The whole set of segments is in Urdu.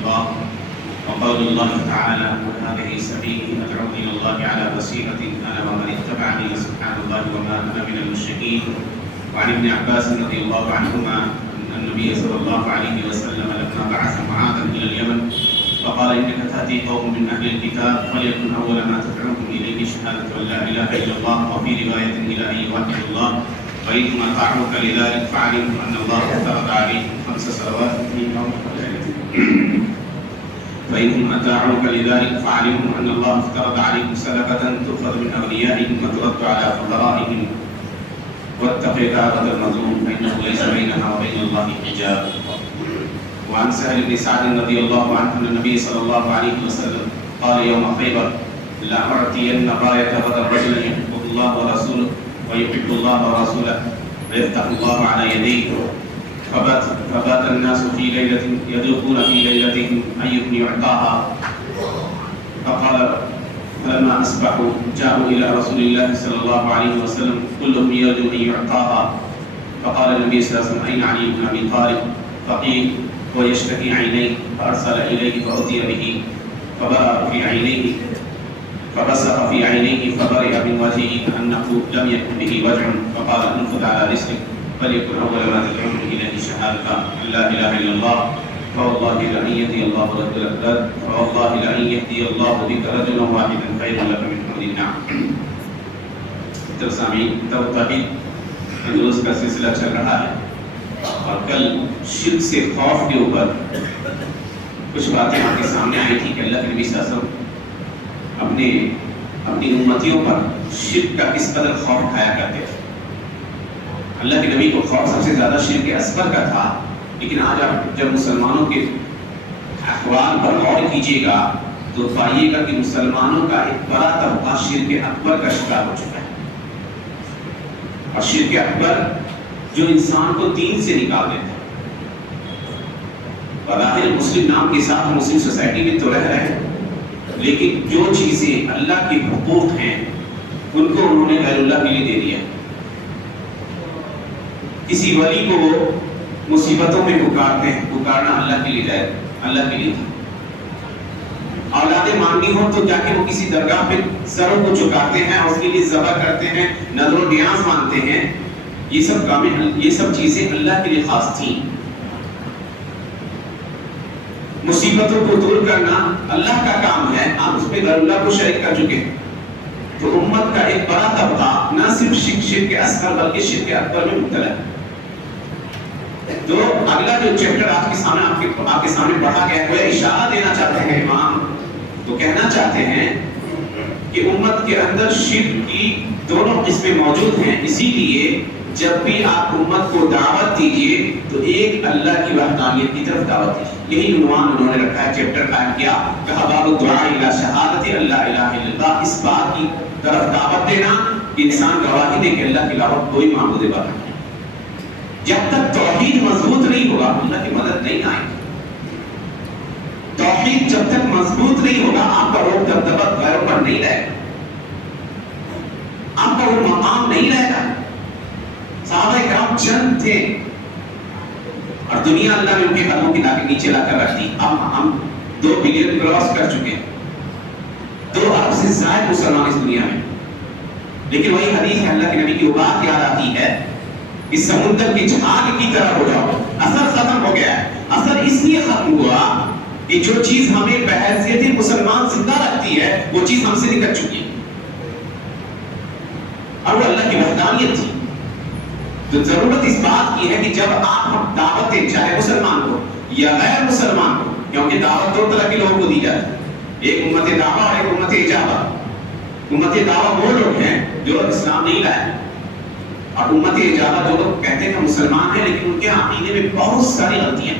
الله. وقول الله تعالى: وهذه سبيلي أدعو إلى الله على بصيرة أنا ومن اتبعني سبحان الله وما أنا من المشركين. وعن ابن عباس رضي الله عنهما أن النبي صلى الله عليه وسلم لما بعث معاذا إلى اليمن فقال: إنك تأتي قوم من أهل الكتاب فليكن أول ما تدعوهم إليه شهادة أن لا إله إلا الله، وفي رواية إلى أن يوحدوا الله، فإنهم أطاعوك لذلك فاعلموا أن الله افترض عليهم 5 صلوات في يوم وليلة. فإنهم أطاعوك لذلك فاعلموا أن الله افترض عليهم صدقة تؤخذ من أغنيائهم وترد على فقرائهم، واتق دعوة المظلوم فإنه ليس بينها وبين الله حجاب. وعن سهل بن سعد رضي الله عنه أن النبي صلى الله عليه وسلم قال يوم خيبر: لأعطين راية غدا رجلا يحبه الله ورسوله ويحب الله ورسوله ويفتح الله على يديه. فبات الناس في ليلة يذوقون في ليلتهم أيهم يعطاها. فقال فلما أصبحوا جاءوا إلى رسول الله صلى الله عليه وسلم كلهم يرجو أن يعطاها. فقال النبي صلى الله عليه وسلم: أين علي بن أبي طالب؟ فقيل: هو يشتكي عينيه. فأرسل إليه فأتي به فبرأ في عينيه فبصق في عينيه فبرئ من وجهه كأنه لم يكن به وجع. فقال: انفذ على رسلك فليكن أول ما تدعوهم إليه شهادة أن لا إله إلا الله. فوالله لأن يهدي الله بك رجلا واحدا خير لك من حمد النعم. سامعین، توحید درست کا سلسلہ چل رہا ہے اور کل شرک سے خوف کے اوپر کچھ باتیں آپ کے سامنے آئی تھی کہ اللہ کے نبی صلی اللہ علیہ وسلم اپنی امتیوں پر شرک کا کس قدر خوف کھایا کرتے تھے. اللہ کے نبی کو خوف سب سے زیادہ شرک اصغر کا تھا، لیکن آج آپ جب مسلمانوں کے احوال پر غور کیجیے گا تو پائیے گا کہ مسلمانوں کا ایک بڑا طبقہ شرک اکبر کا شکار ہو چکا ہے. اور شرک اکبر جو انسان کو دین سے نکال دیتا ہے. بظاہر مسلم نام کے ساتھ مسلم سوسائٹی میں تو رہ رہے ہیں، لیکن جو چیزیں اللہ کے حقوق ہیں ان کو انہوں نے غیر اللہ کے لیے دے دیا. کسی ولی کو مصیبتوں میں پکارتے ہیں، پکارنا اللہ کے لیے جائے، اللہ کے لیے تھا. اولادیں مانگنی ہو تو جا کے وہ کسی درگاہ پہ سروں کو جھکاتے ہیں اور اس کے لیے ذبح کرتے ہیں، نذر و نیاز مانتے ہیں. یہ سب چیزیں اللہ کے لیے خاص تھیں. مصیبتوں کو دور کرنا اللہ کا کام ہے، آپ اس میں غیر اللہ کو شریک کر چکے ہیں. تو امت کا ایک بڑا طبقہ نہ صرف شرک اصغر بلکہ شرک اکبر میں مبتلا ہے. تو اگلا جو چیپٹر آپ کے سامنے پڑھا گیا ہے، اشارہ دینا چاہتے ہیں امام، تو کہنا چاہتے ہیں کہ امت کے اندر شرک کی دونوں قسمیں موجود ہیں. اسی لیے جب بھی آپ امت کو دعوت دیجئے تو ایک اللہ کی وحدانیت کی طرف دعوت دیجئے. یہی عنوان انہوں نے رکھا ہے، چیپٹر قائم کیا، کہا باب الدعاء الی شہادت اللہ الہ الا اللہ. اس بات کی طرف دعوت دینا کہ انسان گواہی دے کہ اللہ کے علاوہ کوئی معبود باقی نہیں. جب تک توحید مضبوط نہیں ہوگا اللہ کی مدد نہیں آئے گی. توحید جب تک مضبوط نہیں ہوگا آپ کا روح دبدبہ غیروں پر نہیں رہے گا، آپ کا وہ مقام نہیں رہے گا. صحابہ کرام چند تھے اور دنیا اللہ نے ان کے قدموں کی تاکہ نیچے لا کر رکھ دی. اب ہم 2 بلین کراس کر چکے ہیں، 2 ارب سے زائد مسلمان اس دنیا میں. لیکن وہی حدیث ہے، اللہ کے نبی کی وہ بات یاد آتی ہے کہ سمندر کی جھاگ کی طرح ہو جاؤ. اثر ختم ہو گیا ہے. اثر اس لیے ختم ہوا کہ جو چیز ہمیں بحیثیت مسلمان زندہ رکھتی ہے وہ چیز ہم سے نکل چکی ہے، اور وہ اللہ کی وحدانیت تھی. تو ضرورت اس بات کی ہے کہ جب آپ دعوت دیں، چاہے مسلمان کو یا غیر مسلمان کو، کیونکہ دعوت 2 طرح کے لوگوں کو دی جاتی ہے، ایک امت دعویٰ اور ایک امت اجابہ. امت دعویٰ وہ لوگ ہیں جو اسلام نہیں لائے، اور امت اجابہ جو لوگ کہتے ہیں کہ مسلمان ہیں لیکن ان کے عقیدے میں بہت ساری غلطیاں.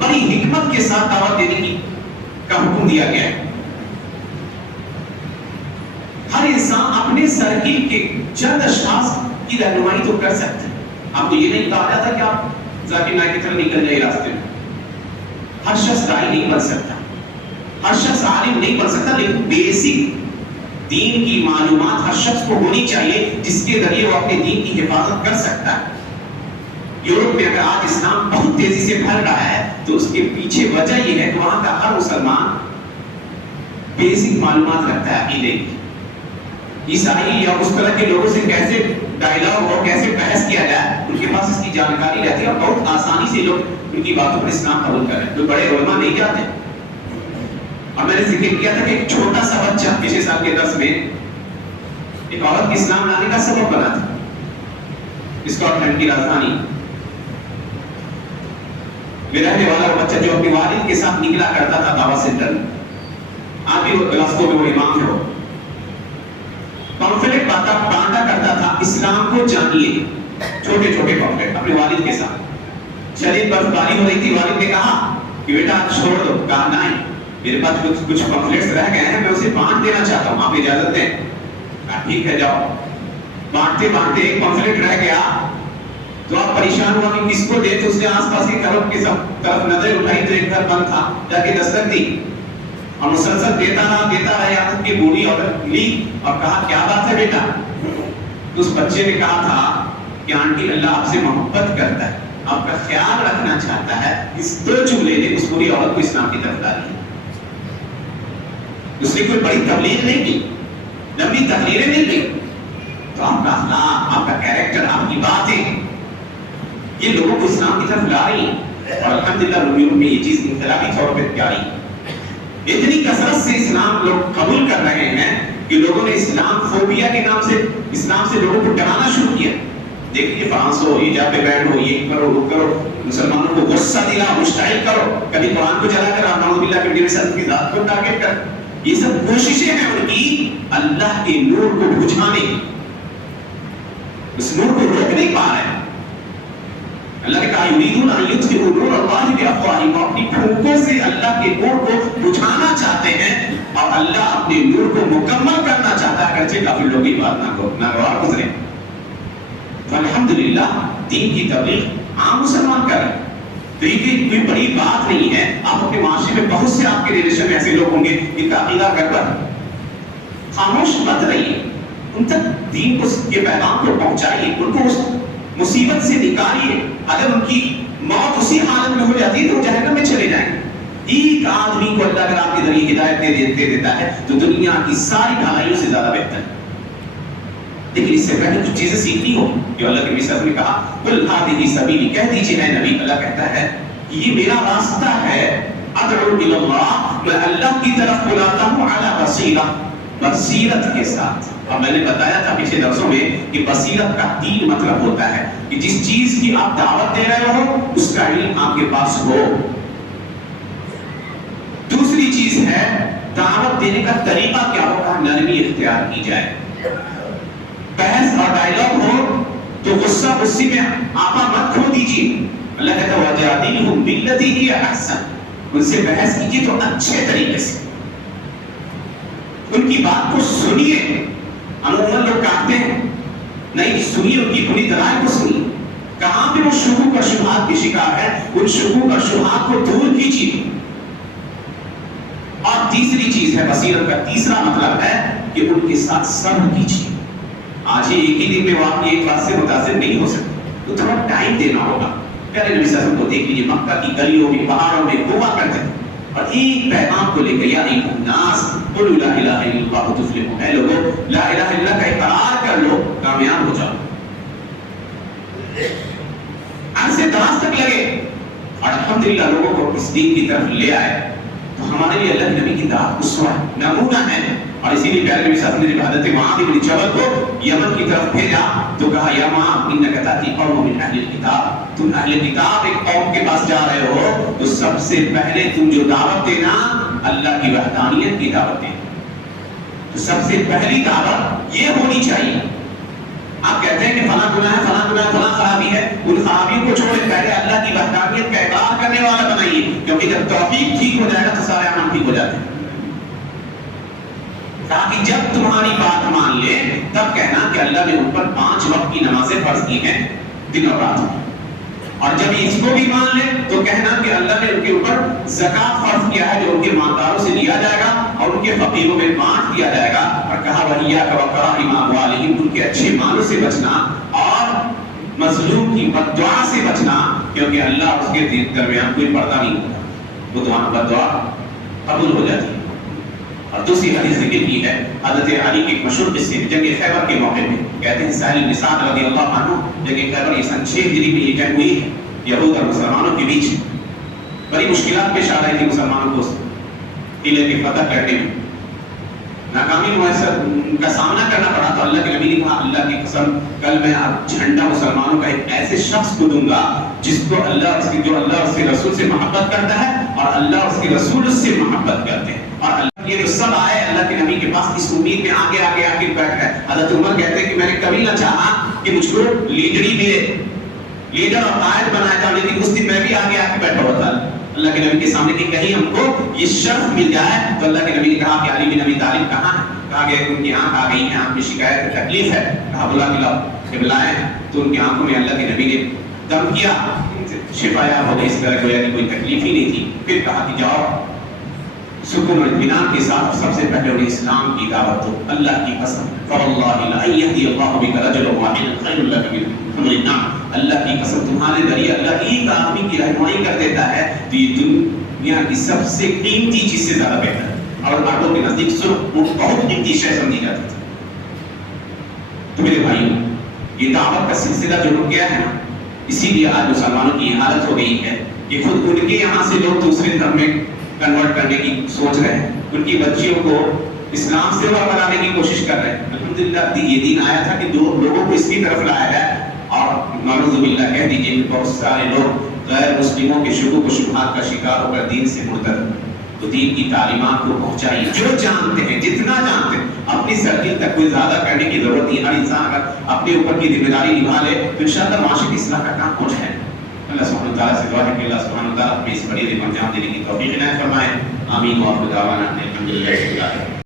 بڑی حکمت کے ساتھ دعوت دینے کا حکم دیا گیا ہے. ہر انسان اپنے سرکل کے چند اشخاص کی رہنمائی تو کر سکتے ہیں. آپ کو یہ نہیں کہا جاتا کہ آپ ذاکر نائک کی طرح نکل جائے راستے میں. ہر شخص داعی نہیں بن سکتا، ہر شخص عالم نہیں بن سکتا، لیکن بیسک دین کی معلومات ہر شخص کو ہونی چاہیے جس کے ذریعے وہ اپنے دین کی حفاظت کر سکتا ہے. یورپ میں اگر آج اسلام بہت تیزی سے پھیل رہا ہے تو اس کے پیچھے وجہ یہ ہے کہ وہاں کا ہر مسلمان بیسک معلومات رکھتا ہے عقیدے کی، عیسائی یا اس طرح کے لوگوں سے کیسے ڈائلاگ ہو، کیسے بحث کیا جائے، ان کے پاس اس کی جانکاری رہتی ہے اور بہت آسانی سے لوگ ان کی باتوں پر اسلام قبول کر رہے ہیں۔ کوئی بڑے علماء نہیں جاتے۔ اور میں نے ذکر کیا تھا کہ ایک چھوٹا سا بچہ پچھلے سال کے درس میں ایک عورت کے اسلام لانے کا سبب بنا تھا، اسکاٹ لینڈ کی راجدھانی میں رہنے والا وہ بچہ جو اپنے والد کے ساتھ نکلا کرتا تھا دعوت سینٹر میں، آج بھی وہ گلاسکو میں وہ امام ہے، وہ پمفلٹ بانٹا کرتا تھا، اسلام کو جانیے، چھوٹے چھوٹے پمفلٹ اپنے والد کے ساتھ۔ شدید برفباری ہو رہی تھی، والد نے کہا کہ بیٹا چھوڑ دو، کہا نہیں میرے پاس کچھ پمفلٹس رہ گئے ہیں، میں اسے بانٹ دینا چاہتا ہوں، آپ اجازت دیں؟ کہا ٹھیک ہے جاؤ۔ بانٹتے بانٹتے ایک پمفلٹ رہ گیا تو آپ پریشان ہوا کہ کس کو دے، تو اس نے آس پاس کے گھروں کی طرف نظر اٹھائی تو ایک گھر بند تھا، جا کے دستک دی اور مسلسل دیتا رہا یہاں تک کہ بوڑھی عورت لی اور کہا کیا بات ہے بیٹا؟ تو اس بچے نے کہا تھا کہ آنٹی اللہ آپ سے محبت کرتا ہے، آپ کا خیال رکھنا چاہتا ہے۔ اس دو جملے نے اس بوڑھی عورت کو اسلام کی طرف ڈالی۔ اس نے کوئی بڑی تبلیغ نہیں کی، لمبی تقریریں نہیں کی، تو آپ کا اخلاق، آپ کا کیریکٹر، آپ کی باتیں یہ لوگوں کو اسلام کی طرف لا رہی ہیں اور الحمدللہ رومیوں میں یہ چیز انقلابی طور پہ جاری ہے۔ اتنی کثرت سے اسلام لوگ قبول کر رہے ہیں کہ لوگوں نے اسلام فوبیا کے نام سے اسلام سے لوگوں کو ڈرانا شروع کیا۔ دیکھیے فرانس ہو، حجاب پہ بینڈ ہو، یہ کرو وہ کرو، مسلمانوں کو غصہ دلاؤ، مشتعل کرو، کبھی قرآن کو جلا کر نعوذ باللہ کے نبی صلی اللہ علیہ وسلم کی ذات کو ٹارگٹ کر، یہ سب کوششیں ہیں ان کی اللہ کے نور کو بجھانے کی، اس نور کو روک نہیں پا رہے ہیں۔ اللہ نے کہا یریدون ان یطفئوا نور اللہ بافواہہم، اپنی پھونکوں سے اللہ کے نور کو بجھانا چاہتے ہیں اور اللہ اپنے نور کو مکمل کرنا چاہتا ہے، اگرچہ کافی لوگ یہ بات ناگوار گزرے۔ تو الحمدللہ دین کی تبلیغ عام مسلمان کر رہے ہیں، تو یہ کوئی بڑی بات نہیں ہے۔ آپ اپنے معاشرے میں بہت سے آپ کے ریلیشن میں ایسے لوگ ہوں گے جن کا عقیدہ گڑبڑ، خاموش مت رہیے، ان تک دین کو کے پیغام کو پہنچائیے، ان کو اس مصیبت سے نکالیے۔ اگر ان کی موت اسی حالت میں ہو جاتی ہے تو وہ جہنم میں چلے جائیں گے۔ ایک آدمی کو اللہ اگر آپ کے ذریعے ہدایت دے دیتا ہے تو دنیا کی ساری بھلائیوں سے زیادہ بہتر ہے۔ لیکن اس سے پہلے کچھ چیزیں سیکھنی ہو، جو اللہ کے نبی صلی اللہ علیہ وسلم نے کہا قل ھذہ سبیلی، کہہ دیجیے اے نبی، اللہ کہتا ہے کہ یہ میرا راستہ ہے، ادعو الی اللہ، میں اللہ کی طرف بلاتا ہوں، علی بصیرہ، بصیرت کے ساتھ۔ اور میں نے بتایا تھا پچھلے درسوں میں کہ بصیرت کا 3 مطلب ہوتا ہے کہ جس چیز کی آپ دعوت دے رہے ہو اس کا علم آپ کے پاس ہو۔ دوسری چیز ہے دعوت دینے کا طریقہ کیا ہوگا، نرمی اختیار کی جائے۔ بحث اور ڈائلاگ ہو تو غصہ غصے میں آپا مت کھو دیجیے۔ اللہ کہتا ہے وجادلہم باللتی ہی احسن، ان سے بحث کیجیے تو اچھے طریقے سے، ان کی بات کو سنیے۔ عموماً لوگ کہتے ہیں نہیں، سنیے ان کی پوری دلائل کو سنیے، کہاں پہ وہ شکوک اور شبہات کی شکار ہے ان شکوک اور شبہات کو دور کیجیے۔ اور تیسری چیز ہے بصیرت کا تیسرا مطلب ہے کہ ان کے ساتھ صبر کیجیے۔ آج ہی ایک ہی دن میں وہ آپ کی ایک بات سے متاثر نہیں ہو سکتے، تو تھوڑا ٹائم دینا ہوگا۔ پیارے نبی صلی اللہ علیہ وسلم کو دیکھ لیجیے، مکہ کی گلیوں میں، پہاڑوں میں گھوما کرتے تھے اور ایک پیغام کو لے کر یا ایھا الناس قولوا لا الہ الا اللہ تفلحوا، اے لوگوں لا الہ الا اللہ کا اقرار کر لو، کامیاب ہو جاؤ۔ عرصے دراز تک لگے اور الحمدللہ لوگوں کو اس دین کی طرف لے آئے۔ تو ہمارے لیے اللہ کے نبی کی دعوت اسوہ ہے، نمونہ ہے، اور اسی لیے پیارے نبی صلی اللہ علیہ وسلم نے حضرت معاذ بن جبل کو یمن کی طرف بھیجا تو کہا یا معاذ انک تاتی قوم من اہل الکتاب، تم اہل کتاب ایک قوم کے پاس جا رہے ہو تو سب سے پہلے تم جو دعوت دینا اللہ کی وحدانیت کی دعوت دینا۔ تو سب سے پہلی دعوت یہ ہونی چاہیے۔ آپ کہتے ہیں کہ فلاں گناہ ہے، فلاں گناہ ہے، فلاں خرابی ہے، ان خرابیوں کو چھوڑیں، پہلے اللہ کی وحدانیت کا اقرار کرنے والا بنائیے، کیونکہ جب توفیق ٹھیک ہو جائے گا تو سارے اعمال ٹھیک ہو جاتے ہیں۔ تاکہ جب تمہاری بات مان لے تب کہنا کہ اللہ نے ان پر 5 وقت کی نمازیں فرض کی ہیں دن اور رات میں، اور جب اس کو بھی مان لے تو کہنا کہ اللہ نے ان کے اوپر زکوٰۃ فرض کیا ہے جو ان کے مالداروں سے لیا جائے گا اور ان کے فقیروں میں بانٹ دیا جائے گا، اور کہا وَإِيَّاكَ وَكَرَائِمَ أَمْوَالِهِمْ، ان کے اچھے مالوں سے بچنا اور مظلوم کی بد دعا سے بچنا، کیونکہ اللہ اور اس کے درمیان کوئی پردہ نہیں ہوتا، وہ دعا قبول ہو جاتی ہے۔ اور دوسری حدیث ذکر کی ہے حضرت علی کی ایک مشہور قصے جنگ خیبر کے موقع پہ، کہتے ہیں سہل بن سعد رضی اللہ عنہ جنگ خیبر سن 6 ہجری میں یہ جنگ ہوئی ہے یہود اور مسلمانوں کے بیچ، بڑی مشکلات پیش آ رہی تھی مسلمانوں کو قلعے کی فتح کرنے میں، ناکامی کا سامنا کرنا پڑا۔ تو اللہ کے نبی نے کہا اللہ کی قسم کل میں اب جھنڈا مسلمانوں کا ایک ایسے شخص کو دوں گا جس کو جو اللہ اور اس کے رسول سے محبت کرتا ہے اور اللہ اور اس کے رسول اس سے محبت کرتے ہیں، اور اللہ یہ تو سب آئے اللہ کے نبی کے پاس اس امید میں آگے آگے آگے بیٹھ گئے۔ حضرت عمر کہتے ہیں کہ میں نے کبھی نہ چاہا کہ مجھ کو لیڈری ملے، لیڈر اور قائد بنایا تھا، لیکن اس دن میں بھی آگے آگے بیٹھا ہوا تھا اللہ کے نبی کے سامنے کہ کہیں ہم کو یہ شرف مل جائے۔ تو اللہ کے نبی نے کہا کہ علی بن ابی طالب کہاں ہے؟ کہا گیا کہ ان کی آنکھ آ گئی ہے، آنکھ میں شکایت ہے، تکلیف ہے، کہا بلا کے لاؤ، کہ بلائے تو ان کی آنکھوں میں اللہ کے نبی نے دم کیا، شفا یاب ہو گئی، اس طرح گویا کہ کوئی تکلیف ہی نہیں تھی۔ پھر کہا کہ جاؤ سکون اور اطمینان کے ساتھ سب سے پہلے انہیں اسلام کی دعوت دو، اللہ کی قسم فواللہ لا یہدی اللہ بک رجلا واحدا خیر لک من حمر النعم، اللہ کی قسم تمہارے ذریعے اللہ ایک آدمی کی رہنمائی کر دیتا ہے تو یہ دنیا کی سب سے قیمتی چیز سے زیادہ بہتر ہے، اور عربوں کے نزدیک سرخ بہت قیمتی شے سمجھی جاتی تھی۔ تو میرے بھائیو یہ دعوت کا سلسلہ جو رک گیا ہے نا، اسی لیے آج مسلمانوں کی حالت ہو گئی ہے کہ خود ان کے یہاں سے لوگ دوسرے دھرم میں کنورٹ کرنے کی سوچ رہے ہیں، ان کی بچیوں کو اسلام سے بنانے کی کوشش کر رہے ہیں۔ الحمدللہ یہ دین آیا تھا کہ لوگوں کو اس کی طرف لایا ہے، اور نعوذ باللہ کہہ دیجیے بہت سارے لوگ غیر مسلموں کے شکوک و شبہات کا شکار ہو کر دین سے مرتد، تو دین کی تعلیمات کو پہنچائیے، جو جانتے ہیں جتنا جانتے ہیں، اپنی سرکل تک کوئی زیادہ کرنے کی ضرورت نہیں۔ ہر انسان اگر اپنے اوپر کی ذمہ داری نبھا لے تو انشاءاللہ معاشی کی اصلاح کا کام ہو جائے۔ اللہ سبحانہ وتعالیٰ سے دعا ہے کہ اللہ سبحانہ وتعالیٰ اپنی اس بڑی رحمت انجام دینے کی توفیق عنایت فرمائے۔ آمین۔ وآخر دعوانا ان الحمد للہ رب العالمین۔